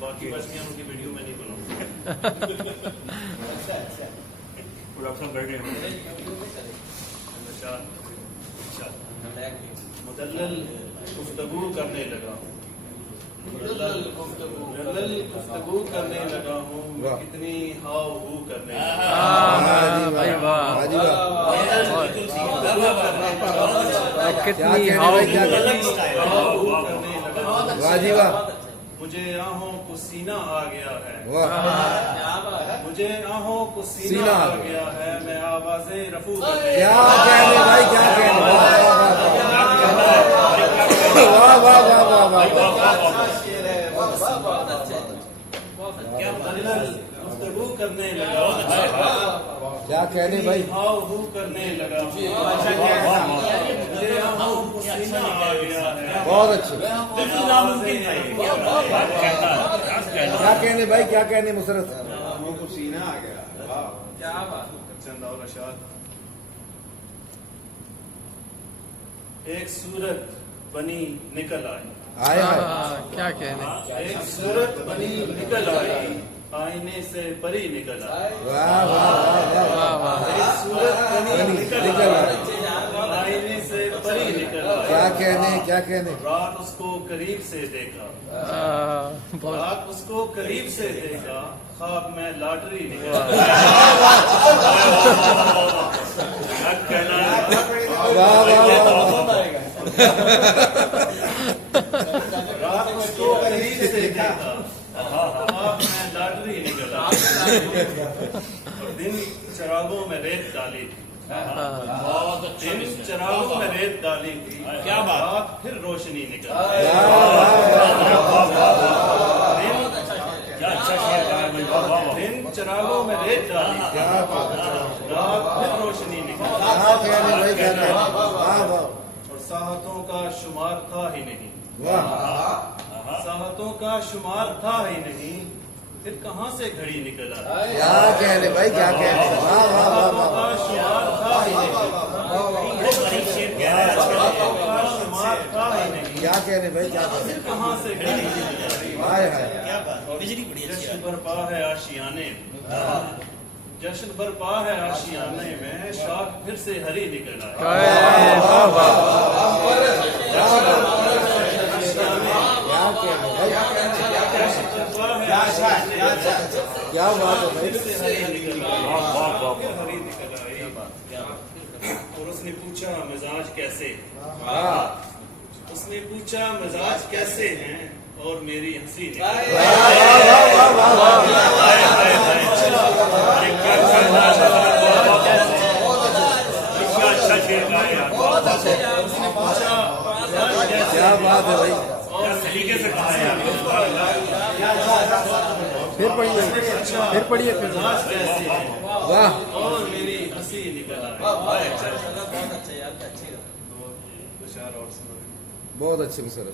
बाकी बच्चियां उनकी वीडियो में नहीं बनाऊंगा। मुदल्लल गुफ्तगू करने लगा हूँ, मुदल्लल गुफ्तगू करने लगा हूँ, कितनी हाव हू करने लगा मुझे आहों को सीना आ गया है, मुझे आहों को सीना आ गया है, मैं आवाज़ें रफू करने क्या कहने भाई, क्या कहने, वाह वाह वाह वाह वाह गुफ्तगू करने लगा, क्या कहने भाई, हाव हू करने लगा, मुझे आहों को सीना आ गया है। बहुत अच्छे। क्या कहने भाई, क्या कहने मुसरत, को सीना आ गया। क्या बात। चंद और अशार। एक सूरत बनी निकल आई, आए क्या कहने, एक सूरत बनी निकल आई, आईने से परी निकल आई, वाह वाह वाह वाह, एक सूरत बनी निकल आई, आईने से परी निकल आई। क्या कहने, क्या कहने, रात उसको करीब से देखा, रात उसको करीब से देखा, ख्वाब में लॉटरी निकल आई। वाह वाह वाह, रात उसको करीब से देखा, ख्वाब में लॉटरी निकल आई। और दिन चरागों में रेत डाली, दिन चरागों में रेत डाली थी, क्या बात, फिर रोशनी निकल आई। दिन चरागों में रेत डाली, रात फिर रोशनी निकल आई। क्या कहने भाई, क्या कहने, वाह वाह और साहतों का शुमार था ही नहीं, वाह, साहतों का शुमार था ही नहीं, फिर कहाँ से घड़ी निकल आई। क्या कहने भाई, क्या कहने, वाह वाह वाह साहतों का शुमार था ही नहीं, का शुमार था ही नहीं, क्या कहने भाई, क्या कहने, फिर कहाँ से घड़ी निकल आई। हाय हाय, जश्न बरपा है आशियाने, जश्न बरपा है आशियाने में, शाख फिर से हरी निकल आई। क्या बात है भाई, और उसने पूछा मिजाज कैसे, उसने पूछा मिजाज कैसे हैं, और मेरी हंसी निकल आई। क्या बात है भाई, तरीके से कहा है, फिर पढ़िए, फिर पढ़िए, फिर मिजाज कैसे हैं, वाह, और मेरी हंसी निकल आई। बहुत अच्छे मुसरत।